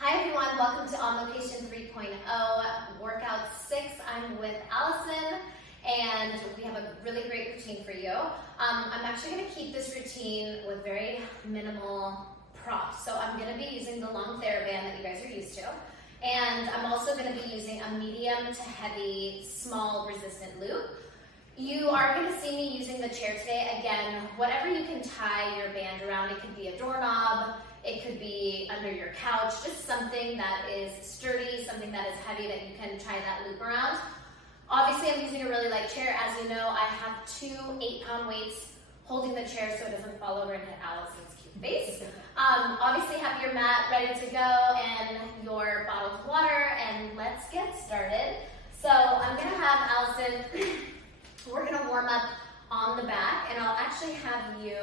Hi everyone, welcome to On Location 3.0 Workout 6. I'm with Allison and we have a really great routine for you. I'm actually going to keep this routine with very minimal props. So I'm going to be using the long TheraBand that you guys are used to. And I'm also going to be using a medium to heavy, small resistant loop. You are going to see me using the chair today. Again, whatever you can tie your band around. It could be a doorknob, it could be under your couch, just something that is sturdy, something that is heavy that you can tie that loop around. Obviously, I'm using a really light chair. As you know, I have two 8-pound weights holding the chair so it doesn't fall over and hit Allison's cute face. Obviously, have your mat ready to go and your bottle of water, and let's get started. So I'm going to have Allison, we're going to warm up on the back, and I'll actually have you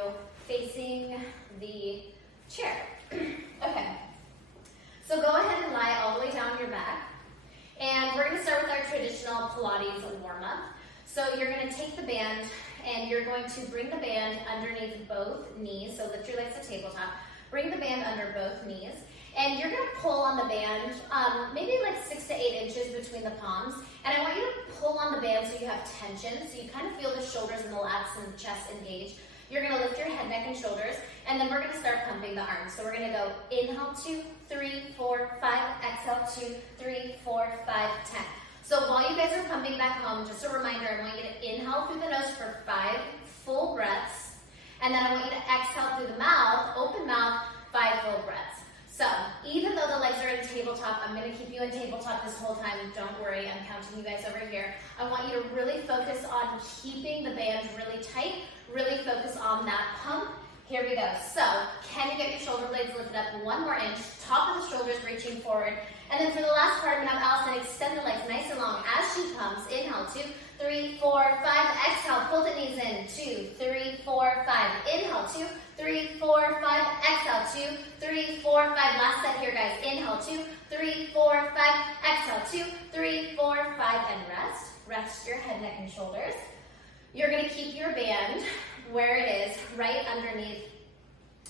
facing the chair. Okay, so go ahead and lie all the way down your back. And we're going to start with our traditional Pilates warm-up. So you're going to take the band and you're going to bring the band underneath both knees. So lift your legs to tabletop. Bring the band under both knees. And you're going to pull on the band, maybe like 6 to 8 inches between the palms. And I want you to pull on the band so you have tension. So you kind of feel the shoulders and the lats and the chest engage. You're going to lift your head, neck, and shoulders, and then we're going to start pumping the arms. So we're going to go inhale 2, 3, 4, 5, exhale 2, 3, 4, 5, 10. So while you guys are pumping back home, just a reminder, I want you to inhale through the nose for 5 full breaths, and then I want you to exhale through the mouth, open mouth, 5 full breaths. So even though the legs are in tabletop, I'm going to keep you in tabletop this whole time. Don't worry, I'm counting you guys over here. I want you to really focus on keeping the band really tight, really focus on that pump. Here we go. So can you get your shoulder blades lifted up 1 more inch, top of the shoulders reaching forward. And then for the last part, I'm going to have Allison extend the legs nice and long as she pumps. Inhale, 2, 3, 4, 5. Exhale, pull the knees in. 2, 3, 4, 5. Inhale, 2, 3, 4, 5. Exhale, 2, 3, 4, 5. Last set here, guys. Inhale, 2, 3, 4, 5. Exhale, 2, 3, 4, 5. And rest. Rest your head, neck, and shoulders. You're going to keep your band where it is, right underneath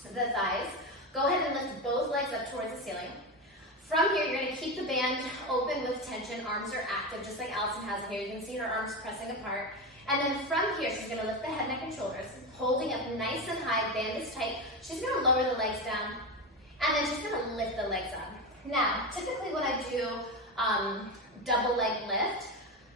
the thighs. Go ahead and lift both legs up towards the ceiling. From here, you're going to keep the band open with tension. Arms are active, just like Allison has it here. You can see her arms pressing apart. And then from here, she's going to lift the head, neck, and shoulders, holding up nice and high. Band is tight. She's going to lower the legs down, and then she's going to lift the legs up. Now, typically when I do double leg lift,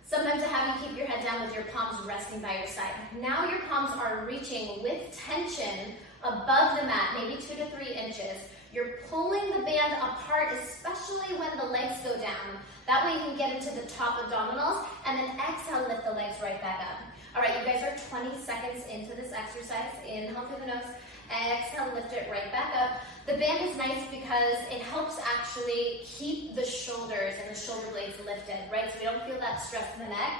sometimes I have you keep your head down with your palms resting by your side. Now your palms are reaching with tension above the mat, maybe 2 to 3 inches. You're pulling the band apart, especially when the legs go down. That way you can get into the top abdominals, and then exhale, lift the legs right back up. All right, you guys are 20 seconds into this exercise. Inhale through the nose, exhale, lift it right back up. The band is nice because it helps actually keep the shoulders and the shoulder blades lifted, right? So we don't feel that stress in the neck.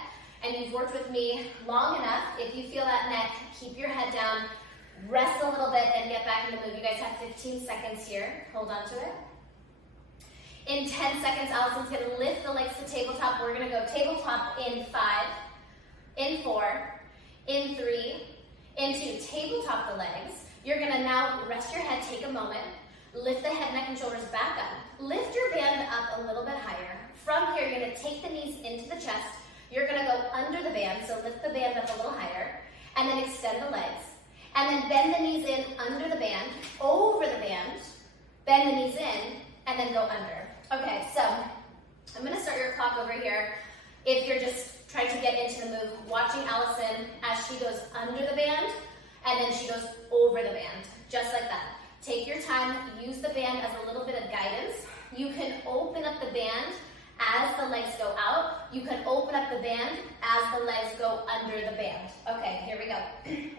And you've worked with me long enough. If you feel that neck, keep your head down, rest a little bit, then get back in the move. You guys have 15 seconds here. Hold on to it. In 10 seconds, Allison's going to lift the legs to tabletop. We're going to go tabletop in 5, in 4, in 3, in 2. Tabletop the legs. You're going to now rest your head, take a moment, lift the head, neck, and shoulders back up. Lift your band up a little bit higher. From here, you're going to take the knees into the chest. You're going to go under the band, so lift the band up a little higher, and then extend the legs. And then bend the knees in under the band, over the band, bend the knees in, and then go under. Okay, so I'm going to start your clock over here. If you're just trying to get into the move, watching Allison as she goes under the band, and then she goes over the band, just like that. Take your time, use the band as a little bit of guidance. You can open up the band as the legs go out. You can open up the band as the legs go under the band. Okay, here we go.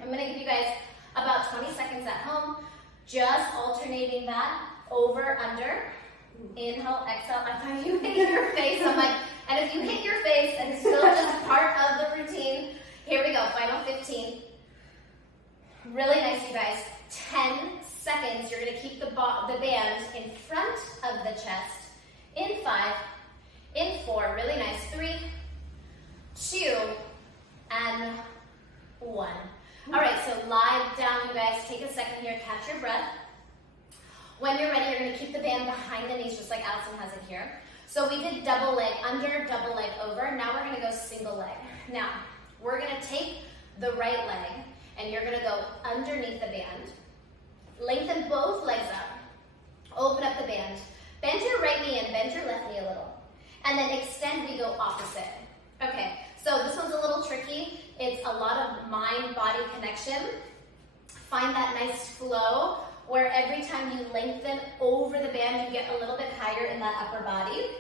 I'm gonna give you guys about 20 seconds at home, just alternating that over, under. Inhale, exhale. I thought you hit your face. I'm like, and if you hit your face, and it's still just part of the routine. Here we go, final 15. Really nice, you guys. 10 seconds. You're going to keep the band in front of the chest. In 5, in 4. Really nice. 3, 2, and 1. All right, so lie down, you guys. Take a second here. Catch your breath. When you're ready, you're gonna keep the band behind the knees just like Allison has it here. So we did double leg under, double leg over. Now we're gonna go single leg. Now, we're gonna take the right leg and you're gonna go underneath the band. Lengthen both legs up. Open up the band. Bend your right knee and bend your left knee a little. And then extend, we go opposite. Okay, so this one's a little tricky. It's a lot of mind-body connection. Find that nice flow where every time you lengthen over the band, you get a little bit higher in that upper body.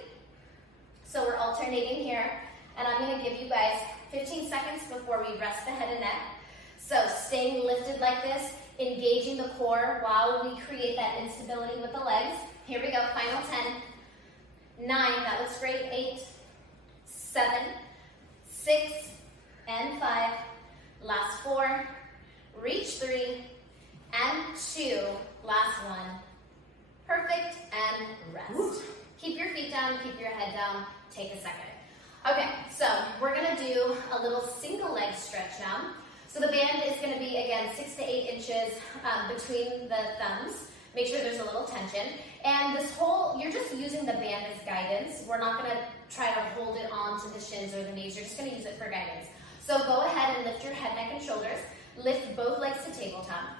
So we're alternating here. And I'm gonna give you guys 15 seconds before we rest the head and neck. So staying lifted like this, engaging the core while we create that instability with the legs. Here we go, final 10, 9, that looks great, 8, 7, 6, and 5, last 4, reach 3, and 2, last 1. Perfect, and rest. Woo. Keep your feet down, keep your head down, take a second. Okay, so we're gonna do a little single leg stretch now. So the band is gonna be, again, 6 to 8 inches between the thumbs. Make sure there's a little tension. And this whole, you're just using the band as guidance. We're not gonna try to hold it onto the shins or the knees. You're just gonna use it for guidance. So go ahead and lift your head, neck, and shoulders. Lift both legs to tabletop.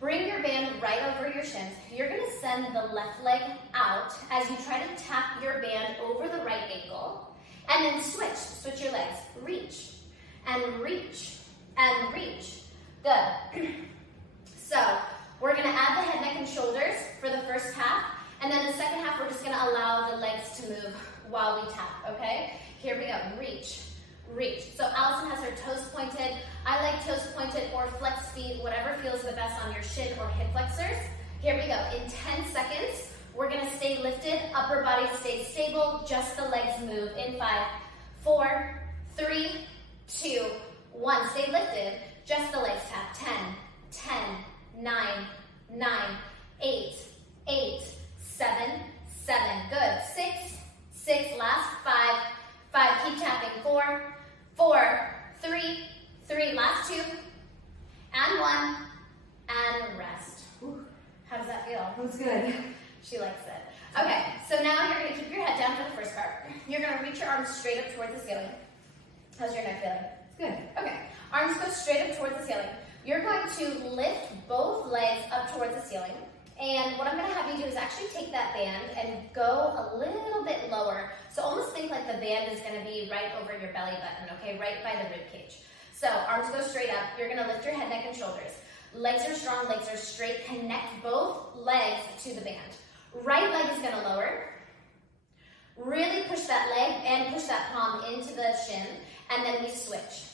Bring your band right over your shins. You're gonna send the left leg out as you try to tap your band over the right ankle. And then switch your legs. Reach, and reach, and reach. Good. So we're gonna add the head, neck, and shoulders for the first half. And then the second half, we're just gonna allow the legs to move while we tap, okay? Here we go, reach, reach. So Allison has her toes pointed. I like toes pointed or flexed feet, whatever feels the best on your shin or hip flexors. Here we go, in 10 seconds, we're gonna stay lifted, upper body stays stable, just the legs move in 5, 4, 3, 2, 1. Stay lifted, just the legs tap. 10, 9, 8, 7, good. 6, last 5, keep tapping. 4, 3, last 2, and 1, and rest. How does that feel? That's good. She likes it. Okay, so now you're gonna keep your head down for the first part. You're gonna reach your arms straight up towards the ceiling. How's your neck feeling? It's good. Okay, arms go straight up towards the ceiling. You're going to lift both legs up towards the ceiling. And what I'm gonna have you do is actually take that band and go a little bit lower. So almost think like the band is gonna be right over your belly button, okay? Right by the rib cage. So arms go straight up. You're gonna lift your head, neck, and shoulders. Legs are strong, legs are straight. Connect both legs to the band. Right leg is gonna lower. Really push that leg and push that palm into the shin. And then we switch.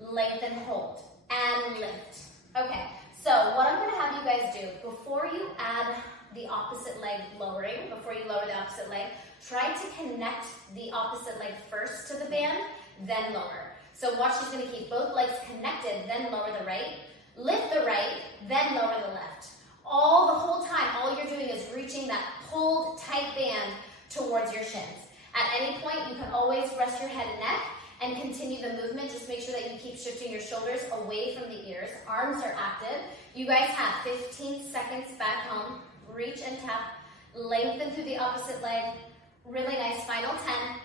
Lengthen, hold, and lift. Okay, so what I'm gonna have you guys do, before you add the opposite leg lowering, before you lower the opposite leg, try to connect the opposite leg first to the band, then lower. So watch, she's gonna keep both legs connected, then lower the right, lift the right, then lower the left. The whole time, all you're doing is reaching that pulled tight band towards your shins. At any point, you can always rest your head and neck and continue the movement. Just make sure that you keep shifting your shoulders away from the ears. Arms are active. You guys have 15 seconds back home. Reach and tap. Lengthen through the opposite leg. Really nice. Final 10.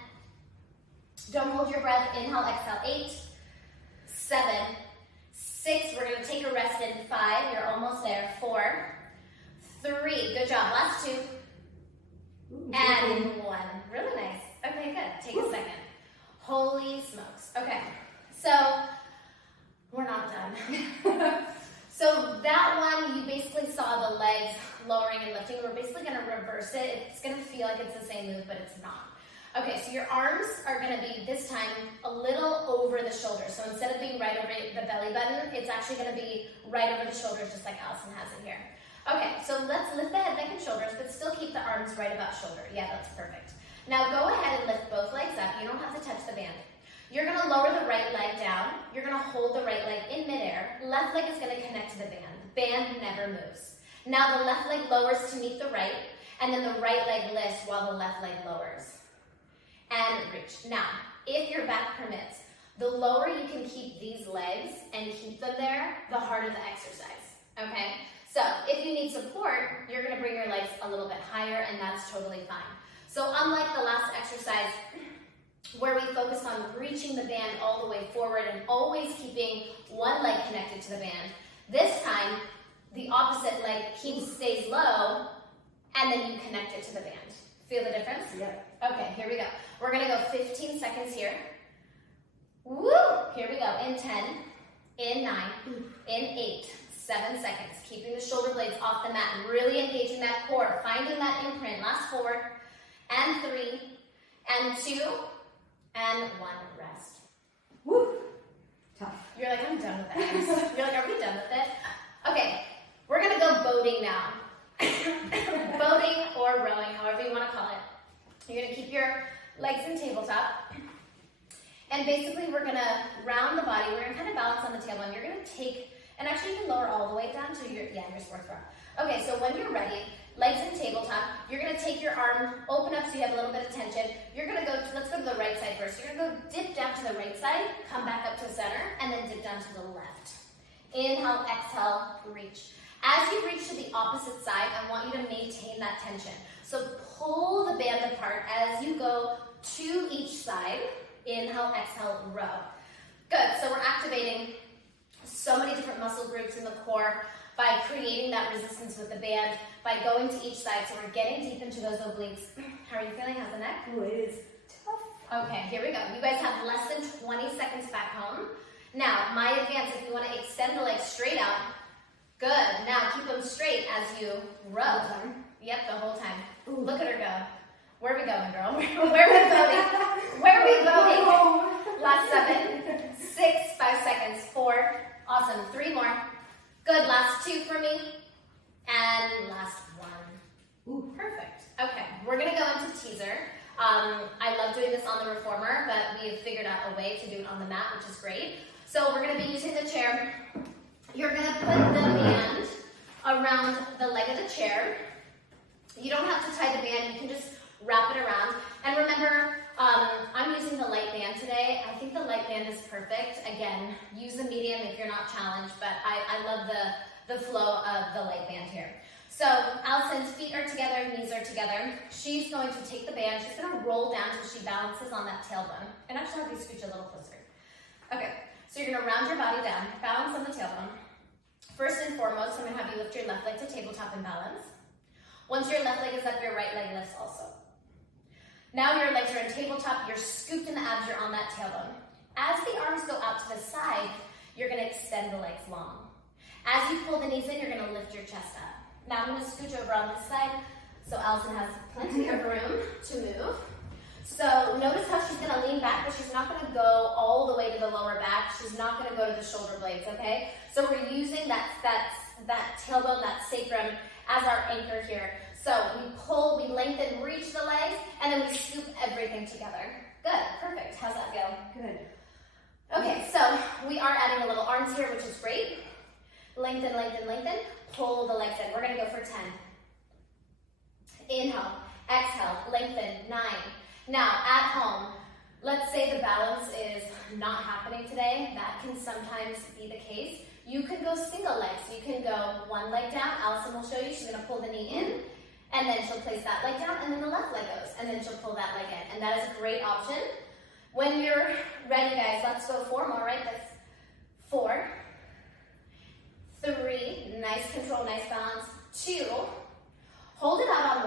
Don't hold your breath. Inhale, exhale. 8, 7, 6. We're going to take a rest in 5. You're almost there. 4, 3. Good job. Last 2. And 1. Really nice. Okay, good. Take a second. Holy smokes. Okay, so we're not done. So that one, you basically saw the legs lowering and lifting. We're basically gonna reverse it. It's gonna feel like it's the same move, but it's not. Okay, so your arms are gonna be, this time, a little over the shoulders. So instead of being right over the belly button, it's actually gonna be right over the shoulders, just like Allison has it here. Okay, so let's lift the head, neck, and shoulders, but still keep the arms right about shoulder. Yeah, that's perfect. Now go ahead and lift both legs up. You don't have to touch the band. You're gonna lower the right leg down. You're gonna hold the right leg in midair. Left leg is gonna connect to the band. Band never moves. Now the left leg lowers to meet the right, and then the right leg lifts while the left leg lowers. And reach. Now, if your back permits, the lower you can keep these legs and keep them there, the harder the exercise, okay? So if you need support, you're gonna bring your legs a little bit higher, and that's totally fine. So unlike the last exercise where we focused on reaching the band all the way forward and always keeping one leg connected to the band, this time the opposite leg stays low, and then you connect it to the band. Feel the difference? Yep. Okay, here we go. We're gonna go 15 seconds here. Woo! Here we go. In 10, in 9, in 8, 7 seconds. Keeping the shoulder blades off the mat and really engaging that core, finding that imprint. Last 4, and 3, and 2, and 1. Rest. Woo! Tough. You're like, I'm done with that. You're like, are we done with it? Okay, we're gonna go boating now. Boating or rowing, however you want to call it. You're gonna keep your legs in tabletop. And basically we're gonna round the body. We're gonna kind of balance on the tailbone. You're gonna take, and actually you can lower all the way down to your sports bra. Okay, so when you're ready, legs in tabletop, you're gonna take your arm, open up so you have a little bit of tension. You're gonna go, let's go to the right side first. You're gonna go dip down to the right side, come back up to the center, and then dip down to the left. Inhale, exhale, reach. As you reach to the opposite side, I want you to maintain that tension. So pull the band apart as you go to each side. Inhale, exhale, row. Good, so we're activating so many different muscle groups in the core by creating that resistance with the band, by going to each side. So we're getting deep into those obliques. How are you feeling? How's the neck? Oh, it is tough. Okay, here we go. You guys have less than 20 seconds back home. Now, my advance, if you want to extend the legs straight out, good. Now keep them straight as you row. Yep, the whole time. Ooh. Look at her go. Where are we going, girl? Where are we going? Where are we going? Last 7, 6, 5 seconds, 4. Awesome. 3 more. Good. Last 2 for me. And last 1. Ooh. Perfect. Okay, we're gonna go into teaser. I love doing this on the reformer, but we have figured out a way to do it on the mat, which is great. So we're gonna be using the chair. You're gonna put the band around the leg of the chair. You don't have to tie the band, you can just wrap it around. And remember, I'm using the light band today. I think the light band is perfect. Again, use the medium if you're not challenged, but I love the flow of the light band here. So Allison's feet are together, knees are together. She's going to take the band, she's gonna roll down until she balances on that tailbone. And actually have you scooch a little closer. Okay, so you're gonna round your body down, balance on the tailbone. First and foremost, I'm gonna have you lift your left leg to tabletop and balance. Once your left leg is up, your right leg lifts also. Now your legs are in tabletop, you're scooped in the abs, you're on that tailbone. As the arms go out to the side, you're gonna extend the legs long. As you pull the knees in, you're gonna lift your chest up. Now I'm gonna scooch over on this side, so Allison has plenty of room to move. So notice how she's gonna lean back, but she's not gonna go all the way to the lower back. She's not gonna go to the shoulder blades, okay? So we're using that tailbone, that sacrum as our anchor here. So we pull, we lengthen, reach the legs, and then we scoop everything together. Good, perfect. How's that feel? Good. Okay, so we are adding a little arms here, which is great. Lengthen, lengthen, lengthen. Pull the legs in. We're gonna go for 10. Inhale, exhale, lengthen, 9. Now, at home, let's say the balance is not happening today. That can sometimes be the case. You can go single legs. You can go one leg down. Allison will show you. She's gonna pull the knee in, and then she'll place that leg down, and then the left leg goes, and then she'll pull that leg in. And that is a great option. When you're ready, guys, let's go 4 more, right? That's 4, 3, nice control, nice balance. 2, hold it out on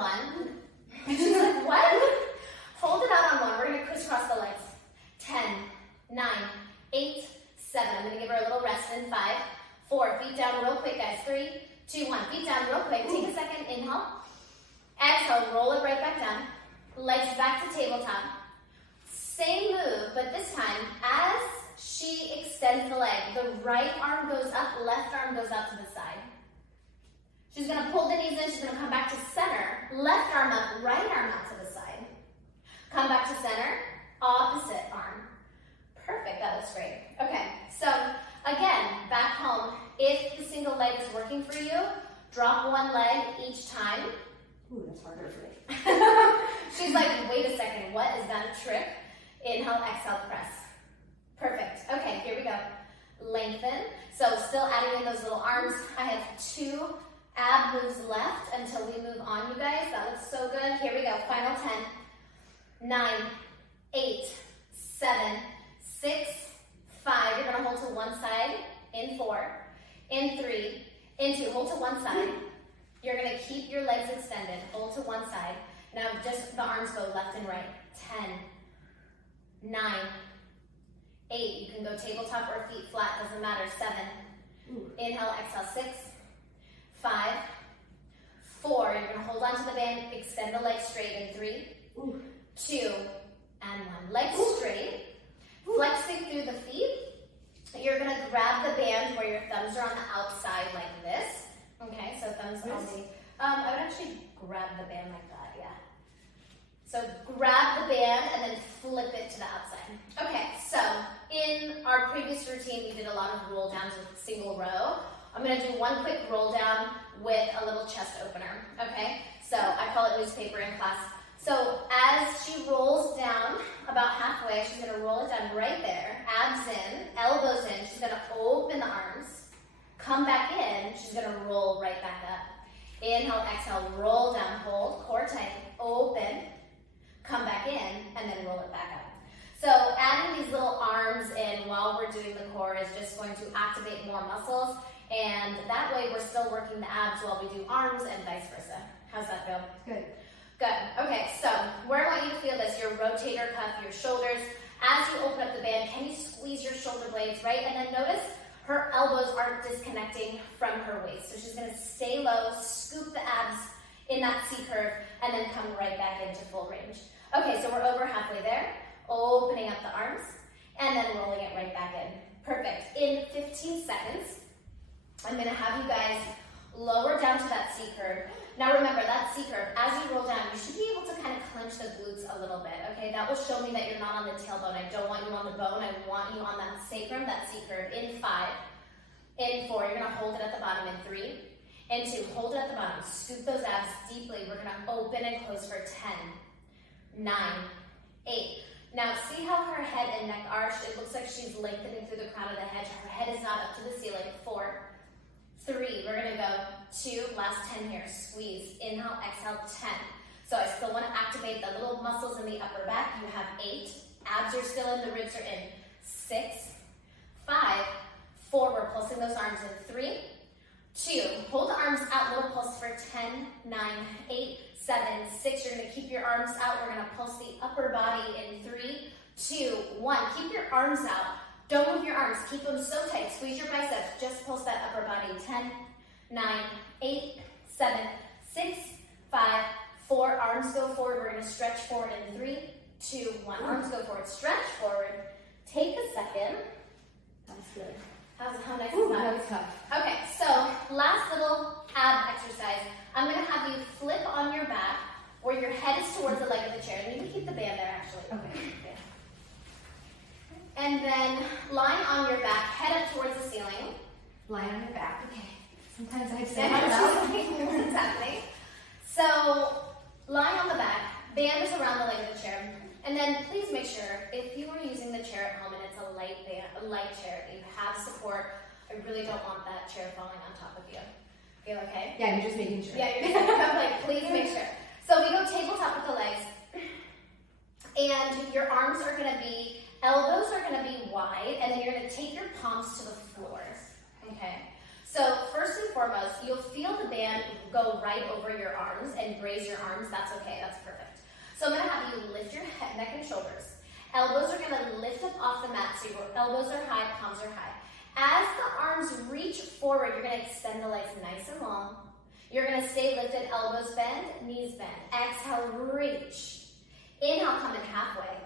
1. She's like, what? Hold it out on 1. We're gonna crisscross the legs. 10, 9, 8, 7. I'm gonna give her a little rest in 5, 4. Feet down real quick, guys. 3, 2, 1. Feet down real quick. Take a second. Inhale. Exhale. Roll it right back down. Legs back to tabletop. Same move, but this time, as she extends the leg, the right arm goes up, left arm goes out to the side. She's gonna pull the knees in. She's gonna come back to center. Left arm up, right arm out to the side. Come back to center. Opposite arm. Perfect, that looks great. Okay, so again, back home, if the single leg is working for you, drop one leg each time. Ooh, that's harder for me. She's like, wait a second, what? Is that a trick? Inhale, exhale, press. Perfect. Okay, here we go. Lengthen. So still adding in those little arms. I have 2 Ab moves left until we move on, you guys. That looks so good. Here we go. Final 10, 9, 8, 7, 6, 5. You're gonna hold to one side in 4, in 3, in 2. Hold to one side. You're gonna keep your legs extended. Hold to one side. Now just the arms go left and right. 10, 9, 8. You can go tabletop or feet flat, doesn't matter. 7. Inhale, exhale. 6, 5, 4. You're gonna hold onto the band, extend the legs straight in 3, 2, and 1. Legs straight, flexing through the feet. You're gonna grab the band where your thumbs are on the outside like this. Okay, so thumbs only. I would actually grab the band like that, yeah. So grab the band and then flip it to the outside. Okay, so in our previous routine, we did a lot of roll downs with single row. I'm gonna do one quick roll down with a little chest opener, okay? So I call it newspaper in class. So as she rolls down about halfway, she's gonna roll it down right there, abs in, elbows in. She's gonna open the arms, come back in, she's gonna roll right back up. Inhale, exhale, roll down, hold, core tight, open, come back in, and then roll it back up. So adding these little arms in while we're doing the core is just going to activate more muscles, and that way we're still working the abs while we do arms and vice versa. How's that feel? Good. Good. Okay, so where I want you to feel this, your rotator cuff, your shoulders. As you open up the band, can you squeeze your shoulder blades, right? And then notice her elbows aren't disconnecting from her waist. So she's gonna stay low, scoop the abs in that C curve, and then come right back into full range. Okay, so we're over halfway there. Opening up the arms, and then rolling it right back in. Perfect. In 15 seconds, I'm gonna have you guys lower down to that C curve. Now remember, that C curve, as you roll down, you should be able to kind of clench the glutes a little bit, okay? That will show me that you're not on the tailbone. I don't want you on the bone. I want you on that sacrum, that C curve. In 5, in 4, you're gonna hold it at the bottom. In 3, in 2, hold it at the bottom. Scoop those abs deeply. We're gonna open and close for 10, 9, 8. Now see how her head and neck arched? It looks like she's lengthening through the crown of the head. Her head is not up to the ceiling. 4, 3, we're gonna go 2, last 10 here, squeeze, inhale, exhale, 10. So I still wanna activate the little muscles in the upper back. You have 8, abs are still in, the ribs are in. 6, 5, 4, we're pulsing those arms in. 3, 2, hold the arms out, little pulse for 10, 9, 8, 7, 6, you're gonna keep your arms out. We're gonna pulse the upper body in 3, 2, 1. Keep your arms out. Don't move your arms, keep them so tight. Squeeze your biceps, just pulse that upper body. 10, 9, 8, 7, 6, 5, 4. Arms go forward. We're gonna stretch forward in 3, 2, 1. Arms go forward, stretch forward. Take a second. That's good. How nice Ooh, is that? that was tough. Okay, so last little ab exercise. I'm gonna have you flip on your back where your head is towards the leg of the chair. And you can keep the band there actually. Okay. And then lying on your back, head up towards the ceiling. Lie on your back. Okay. Sometimes I say And that out. what's happening. So lying on the back, band is around the leg of the chair. And then please make sure, if you are using the chair at home and it's a light band, a light chair, you have support. I really don't want that chair falling on top of you. Feel okay? Yeah, you're just making sure. Yeah, you're just like, please make sure. So we go tabletop with the legs. And your arms are gonna be, elbows are gonna be wide, and then you're gonna take your palms to the floor. Okay? So first and foremost, you'll feel the band go right over your arms and raise your arms. That's okay, that's perfect. So I'm gonna have you lift your head, neck, and shoulders. Elbows are gonna lift up off the mat, so your elbows are high, palms are high. As the arms reach forward, you're gonna extend the legs nice and long. You're gonna stay lifted, elbows bend, knees bend. Exhale, reach. Inhale, come in halfway.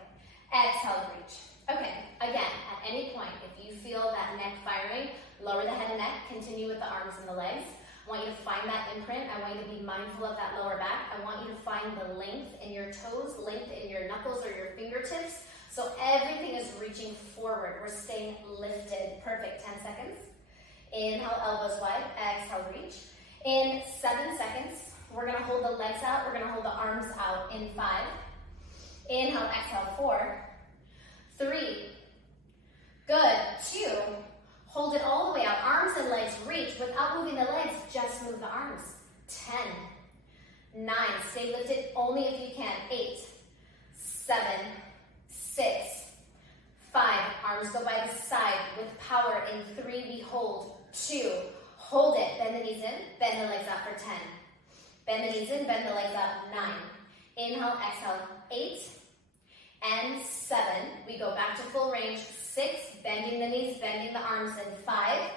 Exhale, reach. Okay, again, at any point, if you feel that neck firing, lower the head and neck, continue with the arms and the legs. I want you to find that imprint. I want you to be mindful of that lower back. I want you to find the length in your toes, length in your knuckles or your fingertips. So everything is reaching forward. We're staying lifted. Perfect. 10 seconds. Inhale, elbows wide. Exhale, reach. In 7 seconds, we're going to hold the legs out. We're going to hold the arms out in 5. Inhale, exhale, 4, 3. Good. 2. Hold it all the way out. Arms and legs reach. Without moving the legs, just move the arms. 10, 9, stay lifted only if you can. 8, 7, 6, 5, arms go by the side with power. In 3, we hold. 2, hold it. Bend the knees in, bend the legs out for 10. Bend the knees in, bend the legs out. 9. Inhale, exhale. 8 and 7. We go back to full range. 6, bending the knees, bending the arms in. 5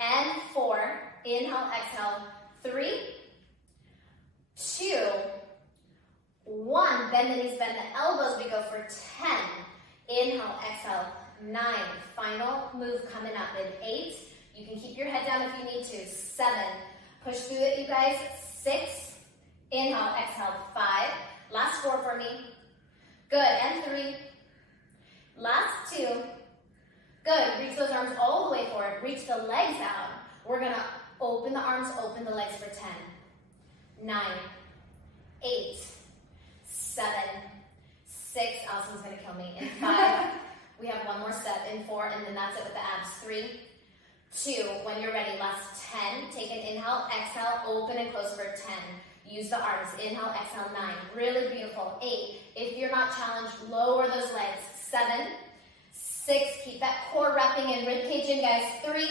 and 4. Inhale, exhale. 3, 2, 1. Bend the knees, bend the elbows. We go for 10. Inhale, exhale. 9. Final move coming up in 8. You can keep your head down if you need to. 7. Push through it, you guys. 6. Inhale, exhale. 5. Last 4 for me. Good. And 3. Last 2. Good. Reach those arms all the way forward. Reach the legs out. We're going to open the arms, open the legs for 10. 9, 8, 7, 6. Allison's going to kill me. In 5. We have one more step. In 4. And then that's it with the abs. 3, 2. When you're ready, last 10. Take an inhale, exhale, open and close for 10. Use the arms. Inhale, exhale. 9. Really beautiful. 8. If you're not challenged, lower those legs. 7, 6. Keep that core wrapping in, rib cage in, guys. 3,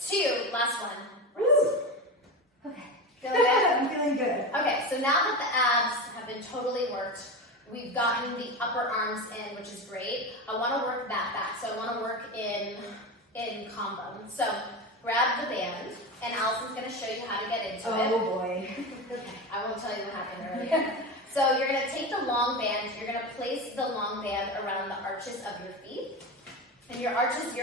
2. Last one. Woo. Okay. Feeling good? I'm feeling good. Okay, so now that the abs have been totally worked, we've gotten the upper arms in, which is great. I want to work that back. So I want to work in combo. So grab the band, and Allison's going to show you how to get into it. Oh boy. Okay, I won't tell you what happened earlier. So you're going to take the long band, you're going to place the long band around the arches of your feet. And your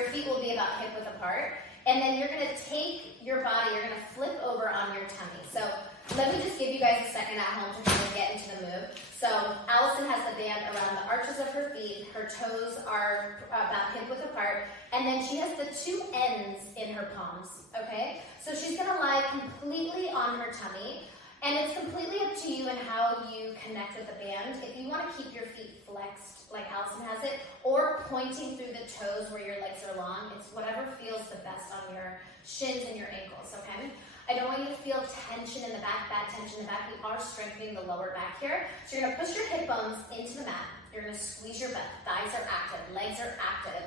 feet will be about hip width apart. And then you're going to take your body, you're going to flip over on your tummy. So let me just give you guys a second at home to kind of get into the move. So Allison has the band around the arches of her feet. Her toes are about hip width apart. And then she has the 2 ends in her palms, okay? So she's going to lie completely on her tummy. And it's completely up to you and how you connect with the band. If you want to keep your feet flexed like Allison has it, or pointing through the toes where your legs are long, it's whatever feels the best on your shins and your ankles, okay? I don't want you to feel tension in the back, bad tension in the back. We are strengthening the lower back here. So you're going to push your hip bones into the mat. You're going to squeeze your butt. Thighs are active. Legs are active.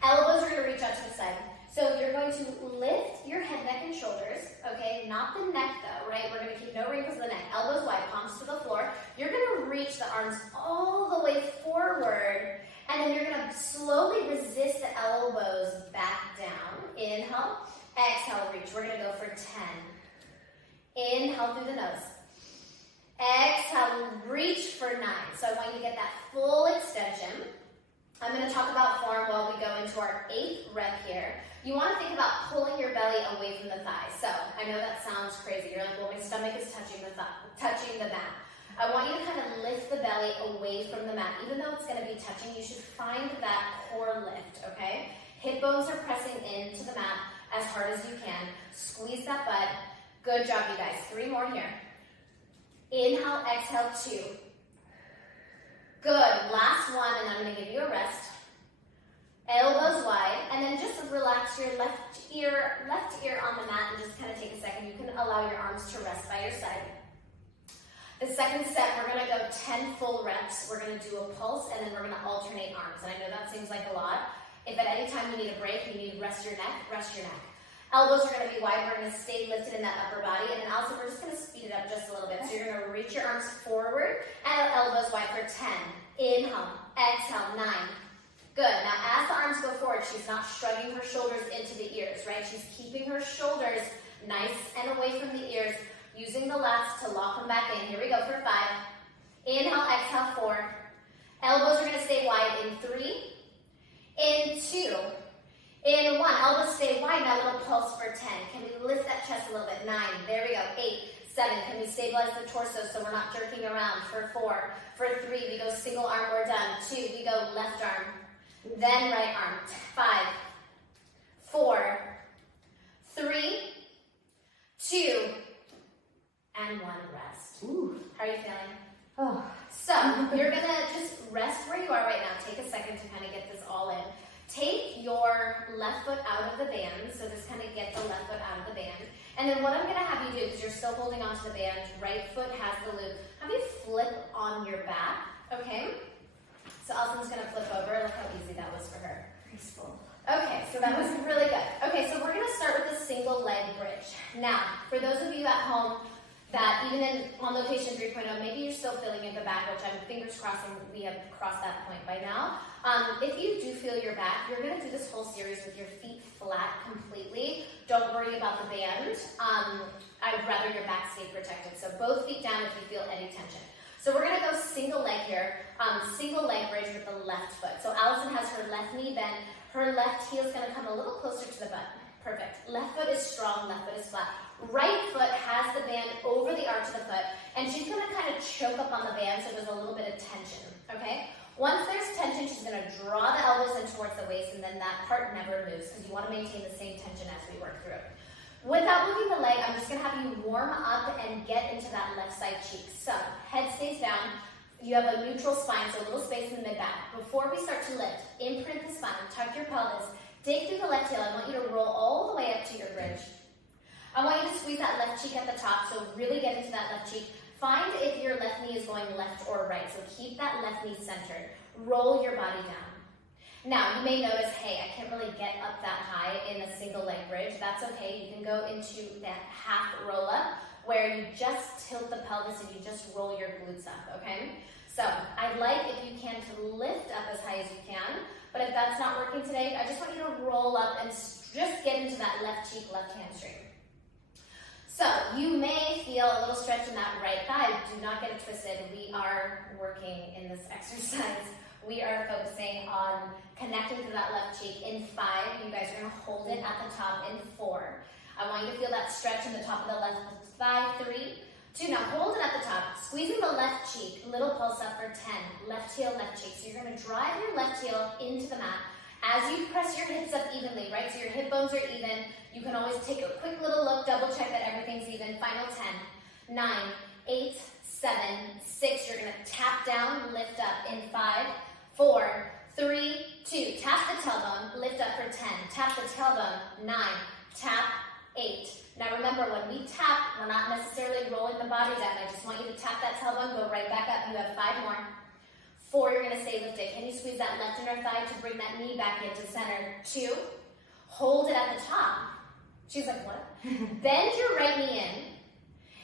Elbows are going to reach out to the side. So you're going to lift your head, neck, and shoulders, okay? Not the neck though, right? We're going to keep no wrinkles in the neck. Elbows wide, palms to the floor. You're going to reach the arms all the way forward, and then you're going to slowly resist the elbows back down. Inhale, exhale, reach. We're going to go for 10. Inhale through the nose. Exhale, reach for 9. So I want you to get that full extension. I'm going to talk about form while we go into our 8th rep here. You want to think about pulling your belly away from the thighs. So I know that sounds crazy. You're like, well, my stomach is touching the mat. I want you to kind of lift the belly away from the mat. Even though it's going to be touching, you should find that core lift, okay? Hip bones are pressing into the mat as hard as you can. Squeeze that butt. Good job, you guys. 3 more here. Inhale, exhale, 2. Good. Last one, and I'm going to give you a rest. Elbows wide, and then just relax your left ear on the mat and just kind of take a second. You can allow your arms to rest by your side. The second set, we're going to go 10 full reps. We're going to do a pulse, and then we're going to alternate arms. And I know that seems like a lot. If at any time you need a break, you need to rest your neck, rest your neck. Elbows are going to be wide. We're going to stay lifted in that upper body. And then also, we're just going to speed it up just a little bit. So you're going to reach your arms forward and elbows wide for 10. Inhale, exhale, 9. Good. Now, as the arms go forward, she's not shrugging her shoulders into the ears, right? She's keeping her shoulders nice and away from the ears, using the lats to lock them back in. Here we go for 5. Inhale, exhale, 4. Elbows are going to stay wide in 3, in 2, in 1. Elbows stay wide. Now, a little pulse for 10. Can we lift that chest a little bit? 9. There we go. 8, 7. Can we stabilize the torso so we're not jerking around? For 4. For 3, we go single arm, we're done. 2, we go left arm. Then right arm. 5, 4, 3, 2, and 1. Rest. Ooh. How are you feeling? Oh. So you're gonna just rest where you are right now. Take a second to kind of get this all in. take your left foot out of the band, so just kind of get the left foot out of the band. And then what I'm gonna have you do, because you're still holding onto the band, right foot has the loop, have you flip on your back, okay? So Allison's gonna flip over. Look how easy that was for her. Graceful. Okay, so that was really good. Okay, so we're gonna start with a single leg bridge. Now, for those of you at home that even on location 3.0, maybe you're still feeling in the back, which I'm fingers crossing we have crossed that point by now. If you do feel your back, you're gonna do this whole series with your feet flat completely. Don't worry about the band. I'd rather your back stay protected. So both feet down if you feel any tension. So we're gonna go single leg here, single leg bridge with the left foot. So Allison has her left knee bent, her left heel is gonna come a little closer to the butt. Perfect. Left foot is strong, left foot is flat. Right foot has the band over the arch of the foot, and she's gonna kind of choke up on the band so there's a little bit of tension, okay? Once there's tension, she's gonna draw the elbows in towards the waist, and then that part never moves because you wanna maintain the same tension as we work through it. Without moving the leg, I'm just gonna have you warm up and get into that left side cheek. So, head stays down, you have a neutral spine, so a little space in the mid-back. Before we start to lift, imprint the spine, tuck your pelvis, dig through the left heel. I want you to roll all the way up to your bridge. I want you to squeeze that left cheek at the top, so really get into that left cheek. Find if your left knee is going left or right, so keep that left knee centered. Roll your body down. Now, you may notice, hey, I can't really get up that high in a single leg bridge. That's okay. You can go into that half roll up where you just tilt the pelvis and you just roll your glutes up, okay? So I'd like, if you can, to lift up as high as you can, but if that's not working today, I just want you to roll up and just get into that left cheek, left hamstring. So you may feel a little stretch in that right thigh. Do not get it twisted. We are working in this exercise. We are focusing on connecting to that left cheek. In 5, you guys are gonna hold it at the top. In 4, I want you to feel that stretch in the top of the left thigh. 3, 2, now hold it at the top. Squeezing the left cheek, little pulse up for 10. Left heel, left cheek. So you're gonna drive your left heel into the mat. As you press your hips up evenly, right? So your hip bones are even. You can always take a quick little look, double check that everything's even. Final 10, 9, 8, 7, 6. You're gonna tap down, lift up in 5, 4, 3, 2. Tap the tailbone, lift up for 10. Tap the tailbone, 9, tap, 8. Now remember, when we tap, we're not necessarily rolling the body down. I just want you to tap that tailbone, go right back up. You have 5 more. 4, you're gonna stay lifted. Can you squeeze that left inner thigh to bring that knee back into center? 2, hold it at the top. She's like, what? Bend your right knee in.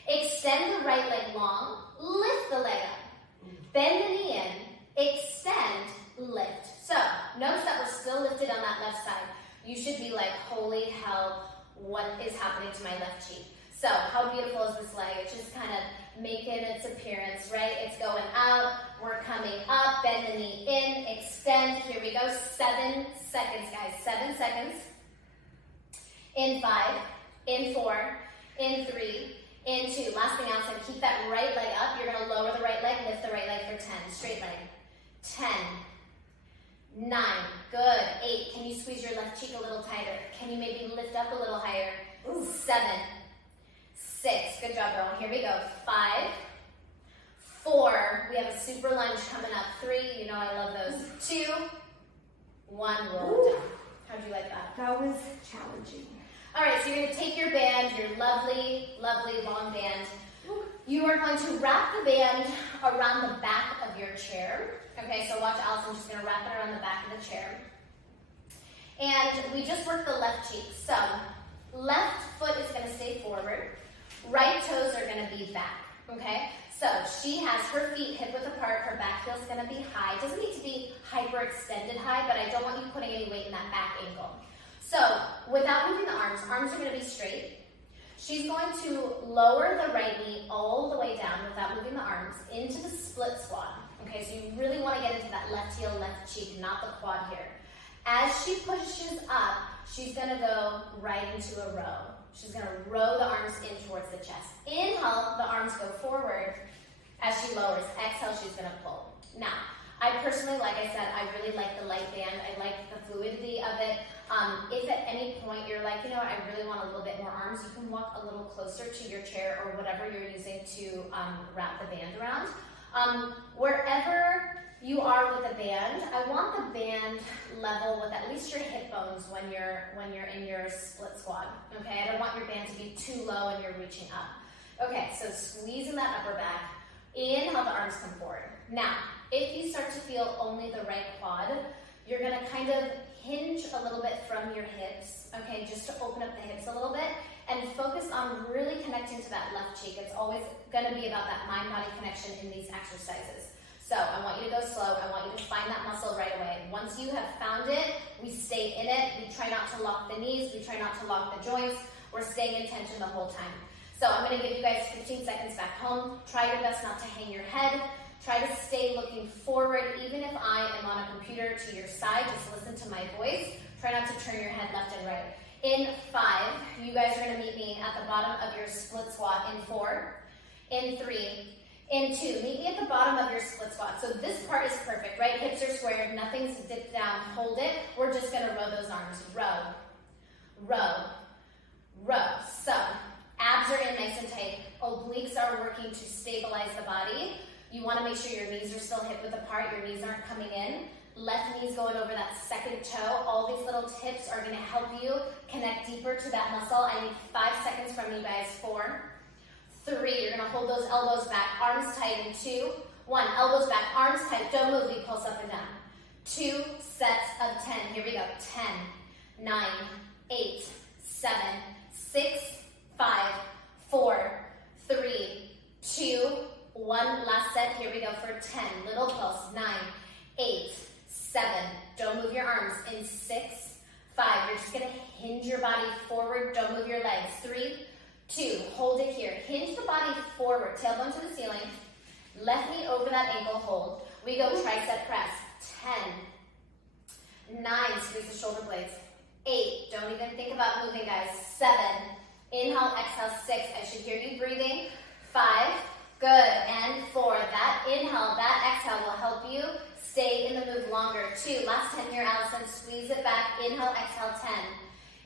Extend the right leg long. Lift the leg up. Bend the knee in. Extend, lift. So, notice that we're still lifted on that left side. You should be like, holy hell, what is happening to my left cheek? So, how beautiful is this leg? It's just kind of making its appearance, right? It's going out, we're coming up, bend the knee in, extend. Here we go, 7 seconds, guys, 7 seconds. In 5, in 4, in 3, in 2. Last thing, Allison, keep that right leg up. You're gonna lower the right leg, lift the right leg for 10, straight leg. 10, 9, good. 8, can you squeeze your left cheek a little tighter? Can you maybe lift up a little higher? 7, 6, good job, girl. Here we go, 5, 4, we have a super lunge coming up. 3, you know I love those. 2, 1, roll it down. How'd you like that? That was challenging. All right, so you're gonna take your band, your lovely, lovely long band. You are going to wrap the band around the back of your chair. Okay, so watch Allison, just gonna wrap it around the back of the chair. And we just worked the left cheek. So, left foot is gonna stay forward. Right toes are gonna be back, okay? So, she has her feet hip width apart, her back heel's gonna be high. It doesn't need to be hyper-extended high, but I don't want you putting any weight in that back ankle. So, without moving the arms are gonna be straight. She's going to lower the right knee all the way down without moving the arms into the split squat. Okay, so you really wanna get into that left heel, left cheek, not the quad here. As she pushes up, she's gonna go right into a row. She's gonna row the arms in towards the chest. Inhale, the arms go forward as she lowers. Exhale, she's gonna pull. Now, I personally, like I said, I really like the light band. I like the fluidity of it. If at any point you're like, you know what, I really want a little bit more arms, you can walk a little closer to your chair or whatever you're using to wrap the band around. Wherever you are with the band, I want the band level with at least your hip bones when you're in your split squat. Okay, I don't want your band to be too low and you're reaching up. Okay, so squeezing that upper back. Inhale, the arms come forward. Now, if you start to feel only the right quad, you're gonna kind of hinge a little bit from your hips, okay, just to open up the hips a little bit and focus on really connecting to that left cheek. It's always gonna be about that mind-body connection in these exercises. So I want you to go slow. I want you to find that muscle right away. Once you have found it, we stay in it. We try not to lock the knees. We try not to lock the joints. We're staying in tension the whole time. So I'm gonna give you guys 15 seconds back home. Try your best not to hang your head. Try to stay looking forward. Even if I am on a computer to your side, just listen to my voice. Try not to turn your head left and right. In 5, you guys are gonna meet me at the bottom of your split squat. In 4, in 3, in 2, meet me at the bottom of your split squat. So this part is perfect, right? Hips are squared, nothing's dipped down, hold it. We're just gonna row those arms. Row, row, row. So, abs are in nice and tight. Obliques are working to stabilize the body. You wanna make sure your knees are still hip width apart, your knees aren't coming in. Left knee's going over that second toe. All these little tips are gonna help you connect deeper to that muscle. I need 5 seconds from you guys. 4, 3, you're gonna hold those elbows back, arms tight in 2, 1, elbows back, arms tight, don't move, we pulse up and down. 2 sets of 10, here we go, 10, 9, 8, 7, 6, 5, 4, 3, 2, 1, last set, here we go for 10, little pulse, 9, 8, 7, don't move your arms, in 6, 5, you're just gonna hinge your body forward, don't move your legs, 3, 2, hold it here. Hinge the body forward, tailbone to the ceiling. Left knee over that ankle, hold. We go tricep press. 10, 9, squeeze the shoulder blades. 8, don't even think about moving, guys. 7, inhale, exhale, 6. I should hear you breathing. 5, good, and 4. That inhale, that exhale will help you stay in the move longer. 2, last 10 here, Allison. Squeeze it back. Inhale, exhale, 10.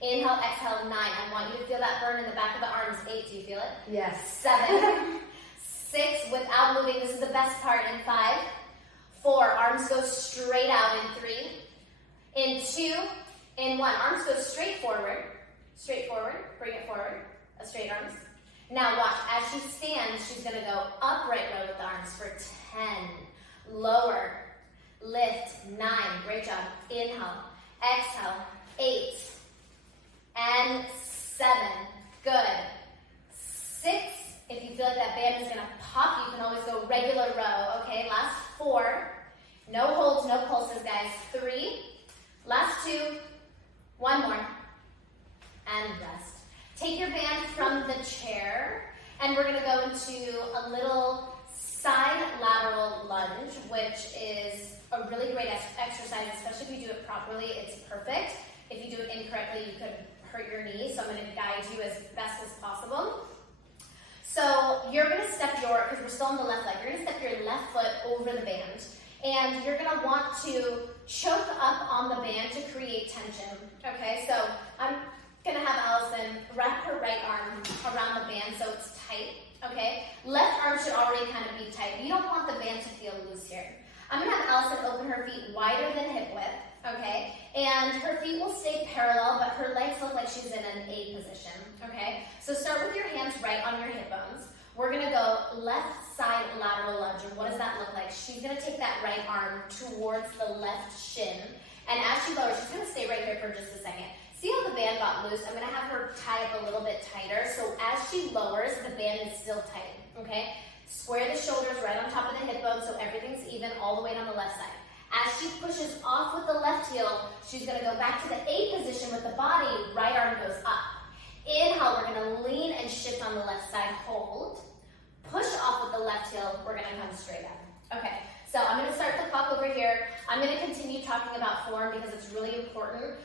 Inhale, exhale, 9. I want you to feel that burn in the back of the arms. 8, do you feel it? Yes. 7, 6, without moving. This is the best part. In 5, 4, arms go straight out. In 3, in 2, in 1, arms go straight forward, bring it forward, straight arms. Now watch, as she stands, she's gonna go upright row with the arms for 10, lower, lift, 9, great job. Inhale, exhale, 8, and 7, good. 6, if you feel like that band is gonna pop, you can always go regular row, okay? Last 4, no holds, no pulses, guys. 3, last 2, 1 more, and rest. Take your band from the chair, and we're gonna go into a little side lateral lunge, which is a really great exercise, especially if you do it properly, it's perfect. If you do it incorrectly, you could hurt your knee, so I'm going to guide you as best as possible. So you're going to step because we're still on the left leg, you're going to step your left foot over the band, and you're going to want to choke up on the band to create tension, okay? So I'm going to have Allison wrap her right arm around the band so it's tight, okay? Left arm should already kind of be tight. You don't want the band to feel loose here. I'm going to have Allison open her feet wider than hip width, okay? And her feet will stay parallel, but her legs look like she's in an A position, okay? So start with your hands right on your hip bones. We're gonna go left side lateral lunge, and what does that look like? She's gonna take that right arm towards the left shin, and as she lowers, she's gonna stay right here for just a second. See how the band got loose? I'm gonna have her tie up a little bit tighter, so as she lowers, the band is still tight, okay? Square the shoulders right on top of the hip bone so everything's even all the way on the left side. As she pushes off with the left heel, she's gonna go back to the A position with the body, right arm goes up. Inhale, we're gonna lean and shift on the left side, hold. Push off with the left heel, we're gonna come straight up. Okay, so I'm gonna start the clock over here. I'm gonna continue talking about form because it's really important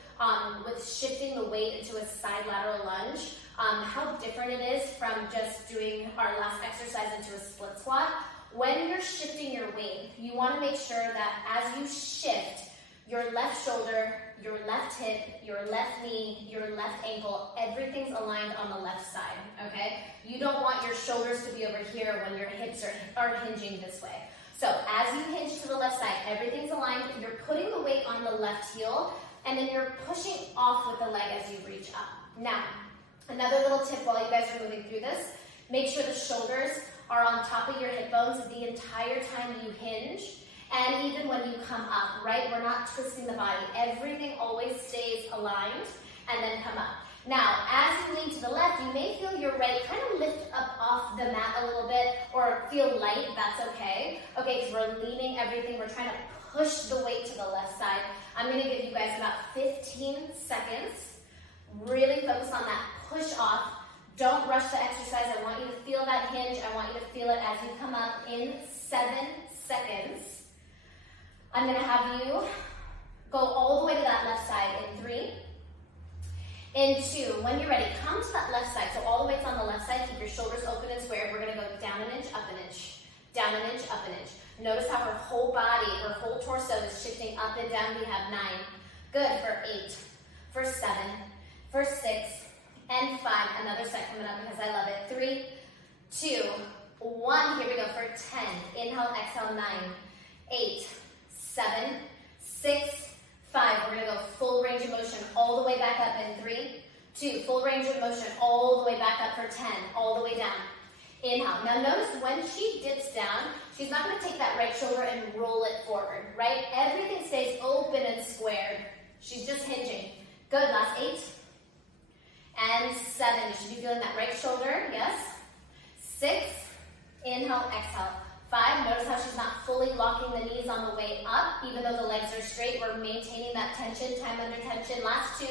with shifting the weight into a side lateral lunge. How different it is from just doing our last exercise into a split squat. When you're shifting your weight, you want to make sure that as you shift, your left shoulder, your left hip, your left knee, your left ankle, everything's aligned on the left side, okay? You don't want your shoulders to be over here when your hips are hinging this way. So as you hinge to the left side, everything's aligned. You're putting the weight on the left heel, and then you're pushing off with the leg as you reach up. Now, another little tip while you guys are moving through this, make sure the shoulders are on top of your hip bones the entire time you hinge, and even when you come up, right? We're not twisting the body. Everything always stays aligned, and then come up. Now, as you lean to the left, you may feel your right kind of lift up off the mat a little bit, or feel light, that's okay. Okay, because we're leaning everything, we're trying to push the weight to the left side. I'm gonna give you guys about 15 seconds. Really focus on that push off. Don't rush the exercise. I want you to feel that hinge. I want you to feel it as you come up in 7 seconds. I'm gonna have you go all the way to that left side in 3, in 2. When you're ready, come to that left side. So all the weight's on the left side. Keep your shoulders open and square. We're gonna go down an inch, up an inch, down an inch, up an inch. Notice how her whole body, her whole torso is shifting up and down. We have 9. Good for 8, for 7, for 6, and 5. Another set coming up because I love it. 3, 2, 1. Here we go for 10. Inhale, exhale, 9, 8, 7, 6, 5. We're gonna go full range of motion all the way back up in 3, 2. Full range of motion all the way back up for 10, all the way down. Inhale. Now notice when she dips down, she's not gonna take that right shoulder and roll it forward, right? Everything stays open and squared. She's just hinging. Good, last 8 and 7. You should be feeling that right shoulder, yes. 6, inhale, exhale. 5, notice how she's not fully locking the knees on the way up, even though the legs are straight. We're maintaining that tension, time under tension. Last 2.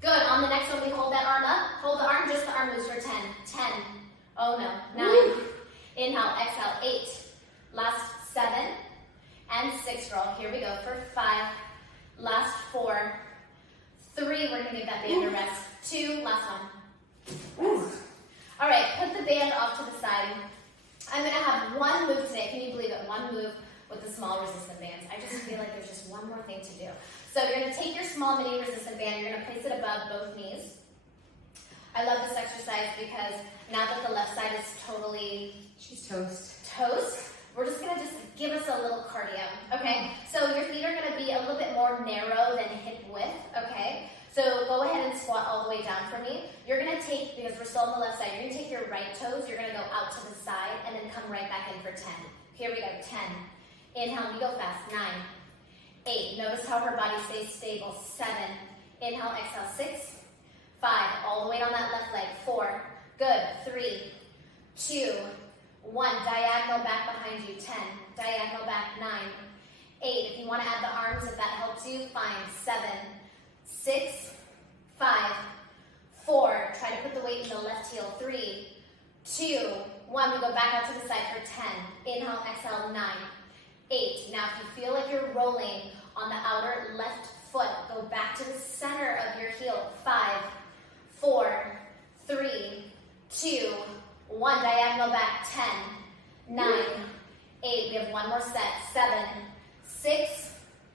Good, on the next one, we hold that arm up. Hold the arm, just the arm moves for 10. 10, oh no, 9. Inhale, exhale, 8. Last 7 and 6, girl. Here we go for 5. Last 4. 3, we're gonna give that band a rest. 2, last one. All right, put the band off to the side. I'm gonna have one move today. Can you believe it? One move with the small resistant bands. I just feel like there's just one more thing to do. So you're gonna take your small mini resistant band, you're gonna place it above both knees. I love this exercise because now that the left side is totally, She's toast. we're just gonna give us a little cardio, okay? So your feet are gonna be a little bit more narrow than hip width, okay? So go ahead and squat all the way down for me. You're gonna take, because we're still on the left side, you're gonna take your right toes, you're gonna go out to the side and then come right back in for 10. Here we go, 10. Inhale, we go fast, 9, 8. Notice how her body stays stable, 7. Inhale, exhale, 6, 5. All the way on that left leg, 4. Good, 3, 2, 1. Diagonal back behind you, 10. Diagonal back, 9, 8. If you wanna add the arms, if that helps you, fine, 7, 6, 5, 4. Try to put the weight in the left heel. 3, 2, 1. We go back out to the side for 10. Inhale, exhale, 9, 8. Now, if you feel like you're rolling on the outer left foot, go back to the center of your heel. 5, 4, 3, 2, 1. Diagonal back. 10, 9, 8. We have one more set. 7, 6,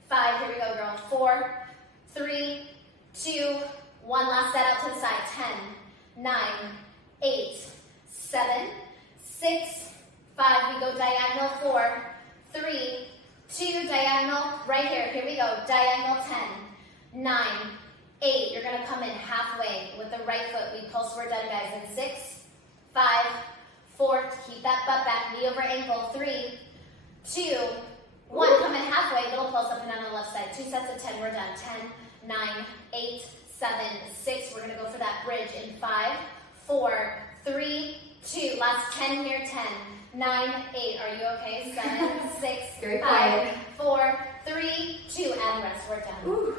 5. Here we go, girl. 4, 3, 2, 1. Last set out to the side. 10, 9, 8, 7, 6, 5. We go diagonal. 4, 3, 2. Diagonal. Right here. Here we go. Diagonal. 10, 9, 8. You're going to come in halfway with the right foot. We pulse. We're done, guys. In 6, 5, 4. Keep that butt back. Knee over ankle. 3, 2, 1. Come in halfway. Little pulse up and down on the left side. 2 sets of 10. We're done. 10, 9, 8, 7, 6. We're going to go for that bridge in 5, 4, 3, 2. Last 10 here. 10, 9, 8. Are you okay? 7, 6, Very 5, quiet. 4, 3, 2. And rest. We're done. Woo.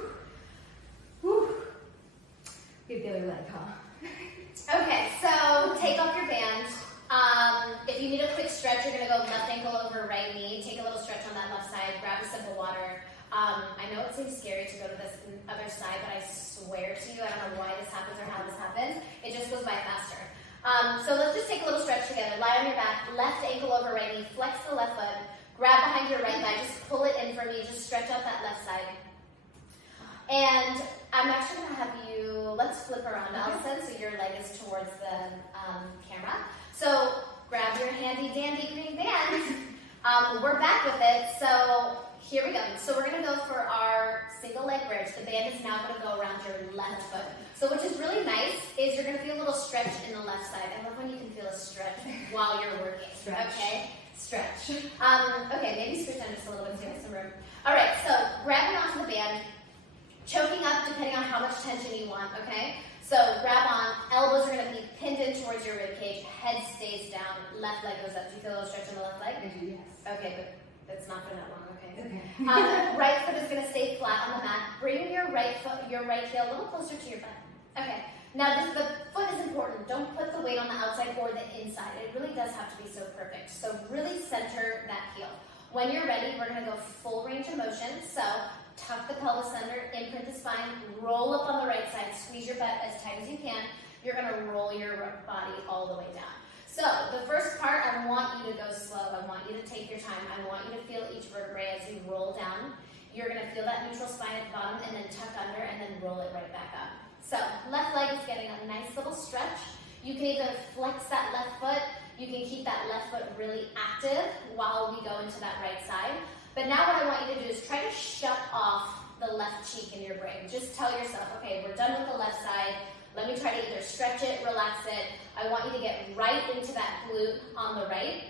Woo. Good the other leg, huh? Okay, so take off your band. If you need a quick stretch, you're going to go left ankle over right knee. Take a little stretch on that left side. Grab a sip of water. I know it seems scary to go to this other side, but I swear to you, I don't know why this happens or how this happens. It just goes by faster. So let's just take a little stretch together. Lie on your back, left ankle over right knee, flex the left foot, grab behind your right thigh, just pull it in for me, just stretch out that left side. And I'm actually going to have you, let's flip around, Allison, so your leg is towards the camera. So grab your handy dandy green band, We're back with it, so here we go. So we're gonna go for our single leg bridge. The band is now gonna go around your left foot. So which is really nice is you're gonna feel a little stretch in the left side. I love when you can feel a stretch while you're working. Stretch. Okay, stretch. Okay, maybe switch down just a little bit to give us some room. All right, so grabbing onto the band, choking up depending on how much tension you want, okay? So grab on, elbows are gonna be pinned in towards your rib cage, head stays down, left leg goes up. Do you feel a little stretch in the left leg? I do, yes. Okay, but that's not for that long, okay? Okay. Right foot is gonna stay flat on the mat. Bring your right heel a little closer to your butt. Okay, now the foot is important. Don't put the weight on the outside or the inside. It really does have to be so perfect. So really center that heel. When you're ready, we're gonna go full range of motion. So tuck the pelvis under, imprint the spine, roll up on the right side, squeeze your butt as tight as you can. You're gonna roll your body all the way down. So the first part, I want you to go slow. I want you to take your time. I want you to feel each vertebrae as you roll down. You're gonna feel that neutral spine at the bottom and then tuck under and then roll it right back up. So left leg is getting a nice little stretch. You can either flex that left foot. You can keep that left foot really active while we go into that right side. But now what I want you to do is try to shut off the left cheek in your brain. Just tell yourself, okay, we're done with the left side. Let me try to either stretch it, relax it. I want you to get right into that glute on the right.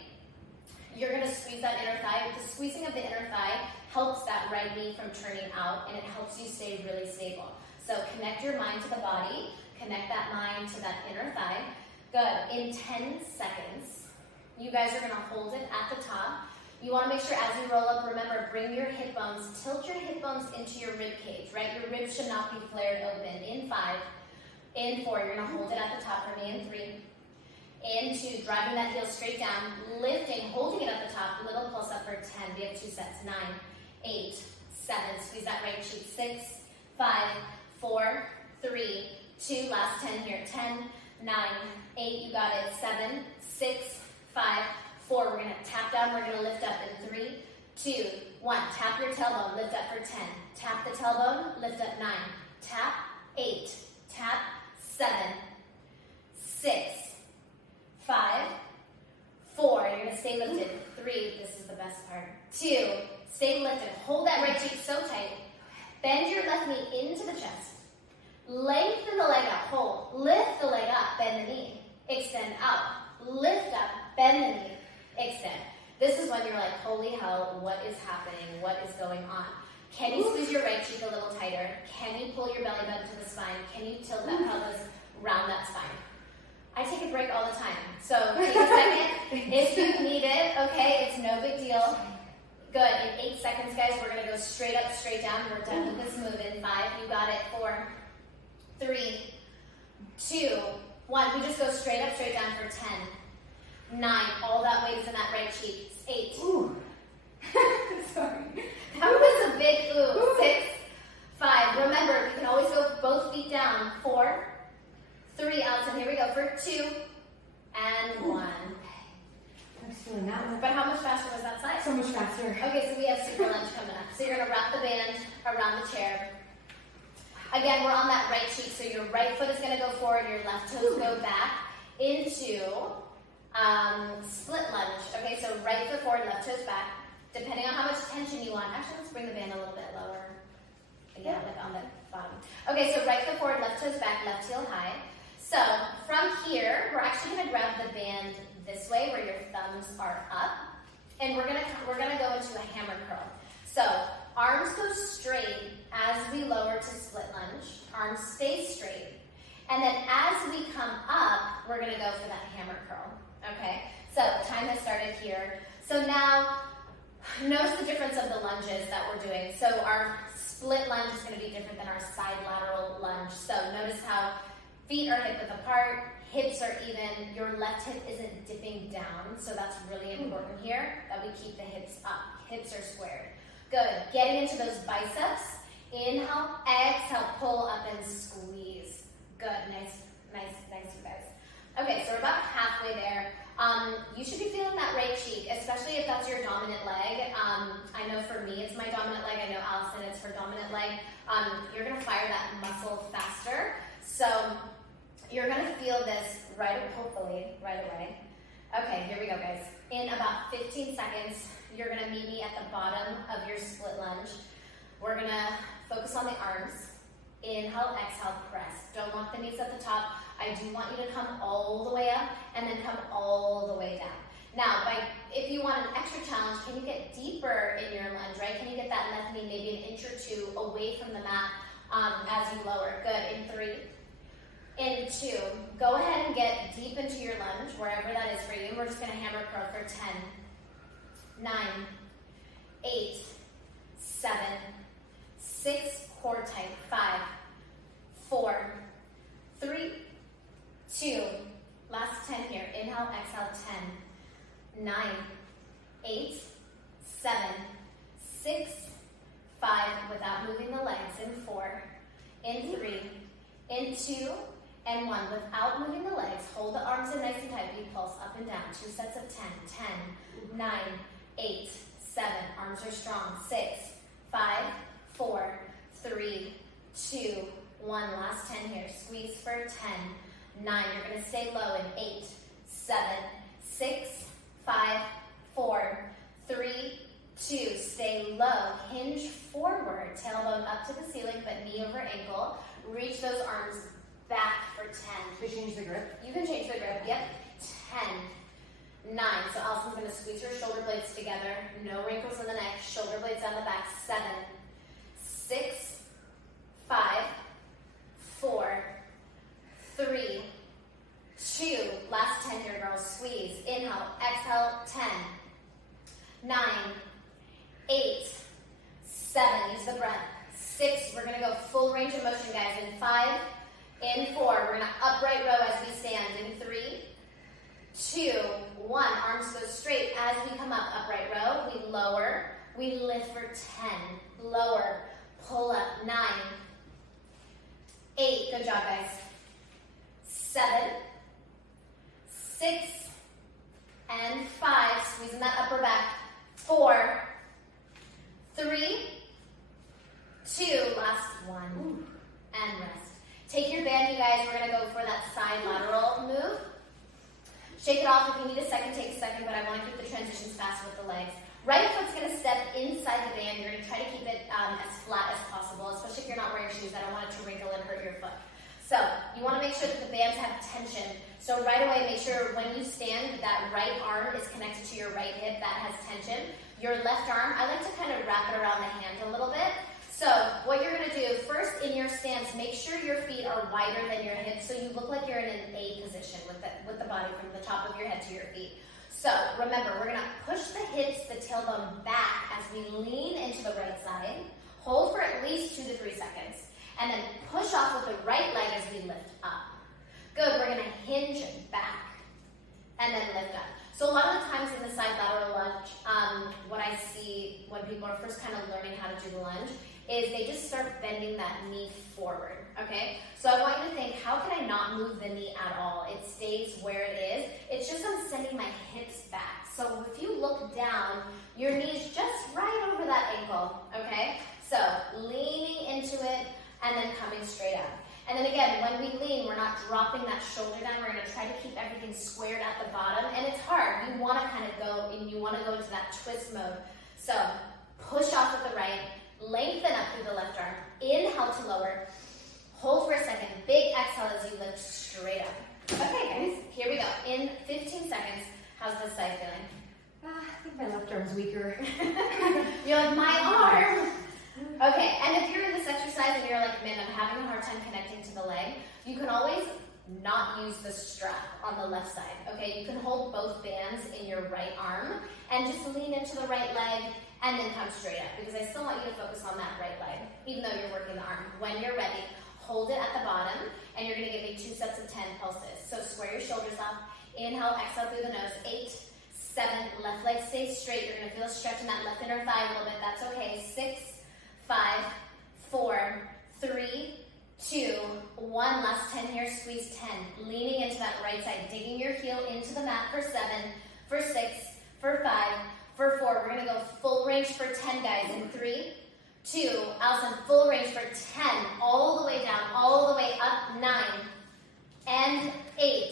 You're gonna squeeze that inner thigh. The squeezing of the inner thigh helps that right knee from turning out and it helps you stay really stable. So connect your mind to the body, connect that mind to that inner thigh. Good, in 10 seconds, you guys are gonna hold it at the top. You wanna make sure as you roll up, remember, bring your hip bones, tilt your hip bones into your rib cage, right? Your ribs should not be flared open. In 5, in 4, you're gonna hold it at the top for me. In 3, in 2, driving that heel straight down, lifting, holding it at the top, little pulse up for 10. We have 2 sets. 9, 8, 7, squeeze that right cheek. 6, 5, 4, 3, 2, last 10 here. 10, 9, 8, you got it. 7, 6, 5, 4, we're gonna tap down, we're gonna lift up in 3, 2, 1. Tap your tailbone, lift up for 10. Tap the tailbone, lift up 9. Tap, 8. Tap, 7, 6, 5, 4. You're gonna stay lifted. 3, this is the best part. 2, stay lifted. Hold that right cheek so tight. Bend your left knee into the chest. Lengthen the leg up, hold. Lift the leg up, bend the knee. Extend out. Lift up, bend the knee. Extend. This is when you're like, holy hell, what is happening? What is going on? Can you squeeze your right cheek a little tighter? Can you pull your belly button to the spine? Can you tilt that pelvis round that spine? I take a break all the time. So take a second if you need it, okay? It's no big deal. Good. In 8 seconds, guys, we're going to go straight up, straight down. We're done with this move in 5. You got it. 4, 3, 2, 1. We just go straight up, straight down for 10. 9, all that weight is in that right cheek. 8. Ooh. Sorry. That was a big ooh. 6, 5. Remember, you can always go both feet down. 4, 3, Allison. Here we go for 2 and 1. I'm just feeling that one. But how much faster was that side? So much faster. Okay, so we have super lunge coming up. So you're gonna wrap the band around the chair. Again, we're on that right cheek, so your right foot is gonna go forward, your left toes go back into split lunge. Okay, so right foot forward, left toes back. Depending on how much tension you want. Actually, let's bring the band a little bit lower. Again, on the bottom. Okay, so right foot forward, left toes back, left heel high. So from here, we're actually gonna grab the band this way, where your thumbs are up, and we're gonna go into a hammer curl. So arms go straight as we lower to split lunge. Arms stay straight, and then as we come up, we're gonna go for that hammer curl. Okay, so time has started here. So now, notice the difference of the lunges that we're doing. So our split lunge is going to be different than our side lateral lunge. So notice how feet are hip width apart, hips are even, your left hip isn't dipping down. So that's really important here, that we keep the hips up. Hips are squared. Good, getting into those biceps. Inhale, exhale, pull up and squeeze. Good, nice, you guys. Okay, so we're about halfway there. You should be feeling that right cheek, especially if that's your dominant leg. I know for me, it's my dominant leg. I know Allison, it's her dominant leg. You're gonna fire that muscle faster. So you're gonna feel this hopefully right away. Okay, here we go, guys. In about 15 seconds, you're gonna meet me at the bottom of your split lunge. We're gonna focus on the arms. Inhale, exhale, press. Don't lock the knees at the top. I do want you to come all the way up and then come all the way down. Now, if you want an extra challenge, can you get deeper in your lunge, right? Can you get that left knee maybe an inch or two away from the mat as you lower? Good. In 3, in 2. Go ahead and get deep into your lunge, wherever that is for you. We're just going to hammer curl for 10, 9, 8, 7, 6, core tight, 5, 4, 3, 2, last 10 here. Inhale, exhale, 10, 9, 8, 7, 6, 5, without moving the legs, in 4, in 3, in 2, and 1, without moving the legs. Hold the arms in nice and tight. We pulse up and down. 2 sets of 10, 10, 9, 8, 7, arms are strong, 6, 5, 4, 3, 2, 1, last 10 here. Squeeze for 10, 9, you're going to stay low in 8, 7, 6, 5, 4, 3, 2, stay low, hinge forward, tailbone up to the ceiling, but knee over ankle. Reach those arms back for 10. Should I change the grip? You can change the grip, yep. 10, 9, so Allison's going to squeeze her shoulder blades together, no wrinkles in the neck, shoulder blades down the back, 7, 6, 5, 4, 3, 2, last 10 here, girls, squeeze, inhale, exhale, 10, 9, 8, 7, use the breath, 6, we're going to go full range of motion, guys, in 5, in 4, we're going to upright row as we stand, in 3, 2, 1, arms go straight as we come up, upright row, we lower, we lift for 10, lower, pull up, 9, 8, good job, guys, 7, 6, and 5, squeezing that upper back, 4, 3, 2, last 1, and rest. Take your band, you guys, we're going to go for that side lateral move. Shake it off. If you need a second, take a second, but I want to keep the transitions fast with the legs. Right foot's going to step inside the band. You're going to try to keep it as flat as possible, especially if you're not wearing shoes. I don't want it to wrinkle and hurt your foot. So you want to make sure that the bands have tension. So right away, make sure when you stand, that right arm is connected to your right hip. That has tension. Your left arm, I like to kind of wrap it around the hand a little bit. So what you're going to do, first in your stance, make sure your feet are wider than your hips so you look like you're in an A position with the body from the top of your head to your feet. So remember, we're going to push the hips, the tailbone back as we lean into the right side. Hold for at least 2 to 3 seconds. And then push off with the right leg as we lift up. Good, we're going to hinge back and then lift up. So a lot of the times in the side lateral lunge, what I see when people are first kind of learning how to do the lunge is they just start bending that knee forward, okay? So I want you to think, how can I not move the knee at all? It stays where it is. It's just I'm sending my hips back. So if you look down, your knee is just right over that ankle, okay? So leaning into it and then coming straight up. And then again, when we lean, we're not dropping that shoulder down. We're going to try to keep everything squared at the bottom. And it's hard. You want to kind of go, and you want to go into that twist mode. So push off with the right. Lengthen up through the left arm. Inhale to lower. Hold for a second. Big exhale as you lift straight up. Okay, guys, here we go. In 15 seconds, how's this side feeling? I think my left arm's weaker. You're like, my arm. Okay, and if you're in this exercise and you're like, man, I'm having a hard time connecting to the leg, you can always not use the strap on the left side. Okay, you can hold both bands in your right arm and just lean into the right leg and then come straight up, because I still want you to focus on that right leg, even though you're working the arm. When you're ready, hold it at the bottom, and you're going to give me 2 sets of 10 pulses. So square your shoulders up. Inhale, exhale through the nose. 8, 7, left leg stays straight. You're going to feel a stretch in that left inner thigh a little bit. That's okay. 6, 5, 4, 3, 2, 1. Last 10 here. Squeeze 10. Leaning into that right side. Digging your heel into the mat for 7, for 6, for 5, for 4. We're going to go full range for 10, guys. In 3, 2, Allison, full range for 10. All the way down, all the way up. 9, and 8,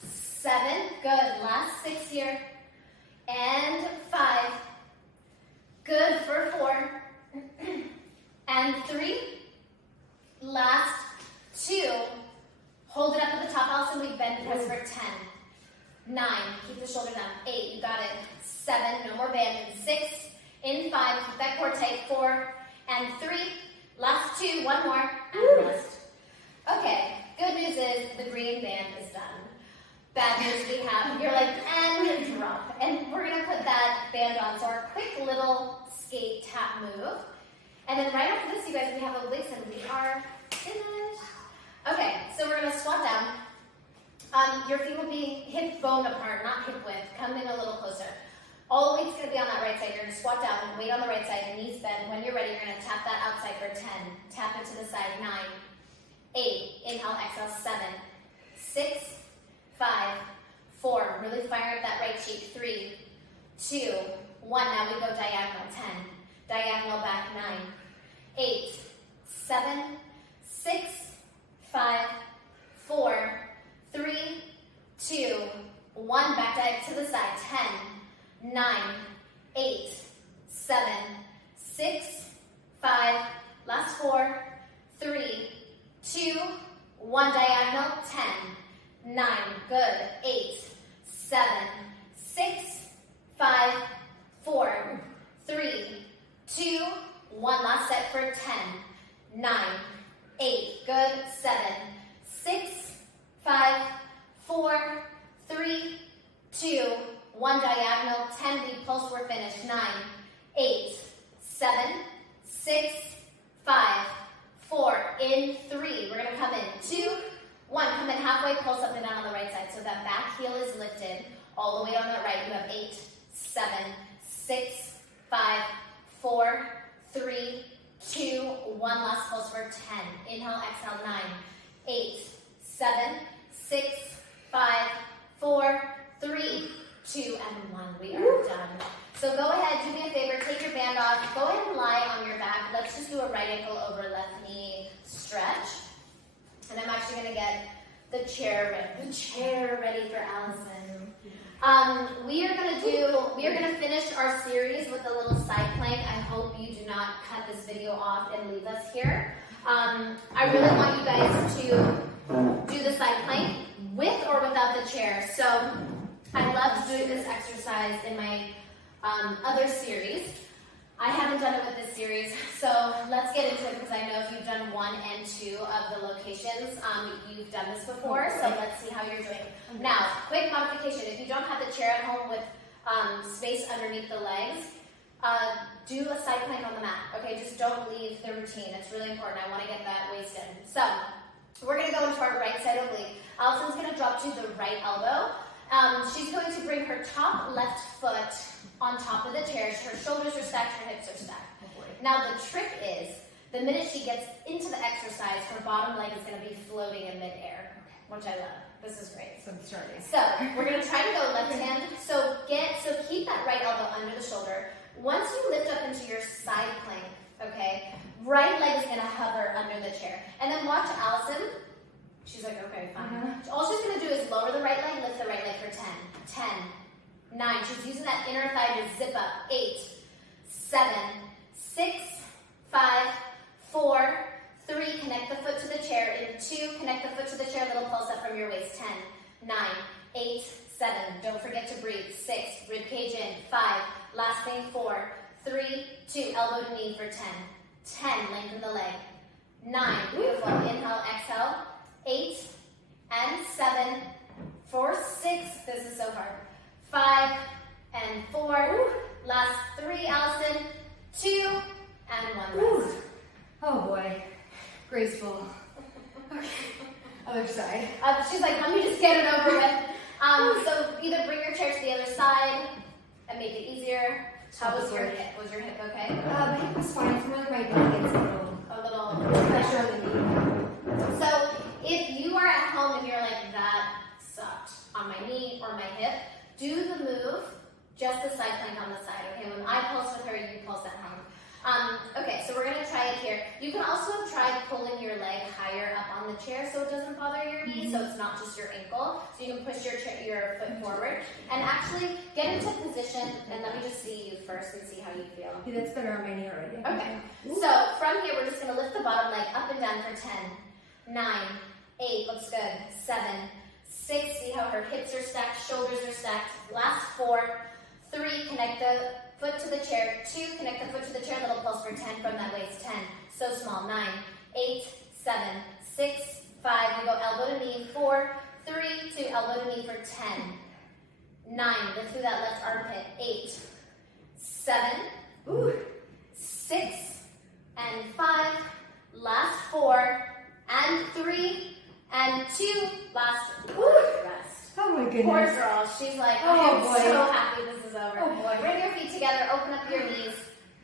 7. Good. Last 6 here. and 5. Good for 4. And 3. Last 2. Hold it up at the top, Allison. We bend press for 10. 9. Keep the shoulder down. 8. You got it. 7. No more band. 6. In 5. Keep that core tight. 4. And 3. Last 2. One more. And rest. Okay. Good news is the green band is done. Bad news we have, you're like, and drop. And we're going to put that band on. So our quick little skate tap move. And then right after this, you guys, we have a Wix and we are finished. Okay, so we're going to squat down. Your feet will be hip bone apart, not hip width. Come in a little closer. All the weight's going to be on that right side. You're going to squat down, weight on the right side, knees bend. When you're ready, you're going to tap that outside for 10. Tap it to the side, 9, 8. Inhale, exhale, 7, 6, 5, 4. Really fire up that right cheek. 3, 2, 1. Now we go diagonal. 10. Diagonal back. 9, 8, 7, 6, 5, 4, 3, 2, 1. Back dive to the side. 10, 9, 8, 7, 6, 5. Last 4, 3, 2, 1. Diagonal. 10, 9. Good. 8, 7, 6, 5, 4, 3, 2, 1. Last set for 10, 9, 8. Good. 7, 6, 5, 4, 3, 2, 1. Diagonal. 10. Deep pulse. We're finished. 9, 8, 7, 6, 5, 4. In 3. We're going to come in. 2, 1. Come in halfway. Pulse up and down on the right side. So that back heel is lifted. All the way on the right. You have 8, 7, 6, 5, 4, 3, 2, 1. Last pulse for 10. Inhale, exhale. 9, 8, 7, 6, 5, 4, 3, 2, and 1. We are done. So go ahead, do me a favor, take your band off. Go ahead and lie on your back. Let's just do a right ankle over left knee stretch. And I'm actually going to get the chair ready for Allison. We are going to finish our series with a little side plank. I hope you do not cut this video off and leave us here. I really want you guys to do the side plank with or without the chair. So I loved doing this exercise in my other series. I haven't done it with this series, so let's get into it because I know if you've done 1 and 2 of the locations, you've done this before, so let's see how you're doing. Now, quick modification. If you don't have the chair at home with space underneath the legs, do a side plank on the mat, okay? Just don't leave the routine. It's really important. I want to get that waist in. So, we're going to go into our right side oblique. Allison's going to drop to the right elbow. She's going to bring her top left foot on top of the chair. Her shoulders are stacked, her hips are stacked. Now the trick is, the minute she gets into the exercise, her bottom leg is going to be floating in midair, which I love. This is great. So I'm starting. So we're going to try to go left hand. So keep that right elbow under the shoulder. Once you lift up into your side plank, okay, right leg is going to hover under the chair. And then watch Allison. She's like, okay, fine. All she's going to do is lower the right leg, lift the right leg for 10, 10, 9. She's using that inner thigh to zip up. 8, 7, 6, 5, 4, 3. Connect the foot to the chair. In 2, connect the foot to the chair. Little pulse up from your waist. 10, 9, 8, 7. Don't forget to breathe. 6. Rib cage in. 5. Last thing. 4, 3, 2. Elbow to knee for 10. 10. Lengthen the leg. 9. Beautiful. Inhale, exhale. 8 and 7. 4, 6. This is so hard. 5 and 4. Last 3, Allison. 2 and 1 rest. Oh boy. Graceful. Okay. Other side. She's like, let me just get it over with. So either bring your chair to the other side and make it easier. How was your hip? Was your hip okay? My hip was fine. It's really my back gets A little pressure on the knee. So if you are at home and you're like, that sucked on my knee or my hip, do the move, just the side plank on the side, okay? When I pulse with her, you pulse at home. Okay, so we're gonna try it here. You can also try pulling your leg higher up on the chair so it doesn't bother your knee, so it's not just your ankle. So you can push your foot forward and actually get into position. And let me just see you first and see how you feel. Okay, that's better on my knee already. Okay, so from here we're just gonna lift the bottom leg up and down for 10, 9, 8, looks good, 7, 6, see how her hips are stacked, shoulders are stacked. Last 4, 3, connect the foot to the chair. 2, connect the foot to the chair, little pulse for 10 from that waist. 10, so small. 9, 8, 7, 6, 5, we go elbow to knee. 4, 3, 2, elbow to knee for 10. 9, lift through that left armpit. 8, 7, 6, and 5, last 4, and 3, and 2, last, rest. Oh my Poor goodness. girl, she's like, Oh, I'm boy. so happy this is over. Oh boy. Bring your feet together, open up your knees.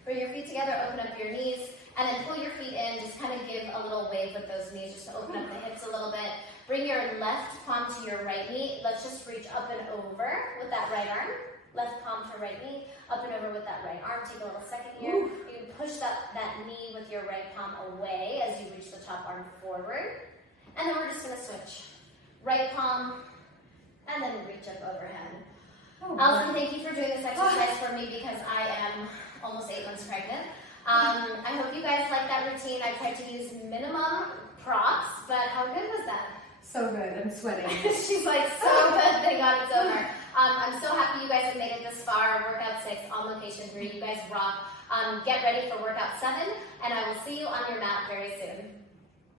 Bring your feet together, open up your knees, and then pull your feet in. Just kind of give a little wave with those knees just to open up the hips a little bit. Bring your left palm to your right knee. Let's just reach up and over with that right arm. Left palm to right knee, up and over with that right arm. Take a little second here. Ooh. You can push that knee with your right palm away as you reach the top arm forward. And then we're just going to switch. Right palm, and then reach up overhead. Oh, Allison, thank you for doing this exercise for me because I am almost 8 months pregnant. I hope you guys like that routine. I tried to use minimum props, but how good was that? so good. I'm sweating. She's like, so good, they got it over. I'm so happy you guys have made it this far. Workout 6 on location 3. You guys rock. Get ready for workout 7, and I will see you on your mat very soon.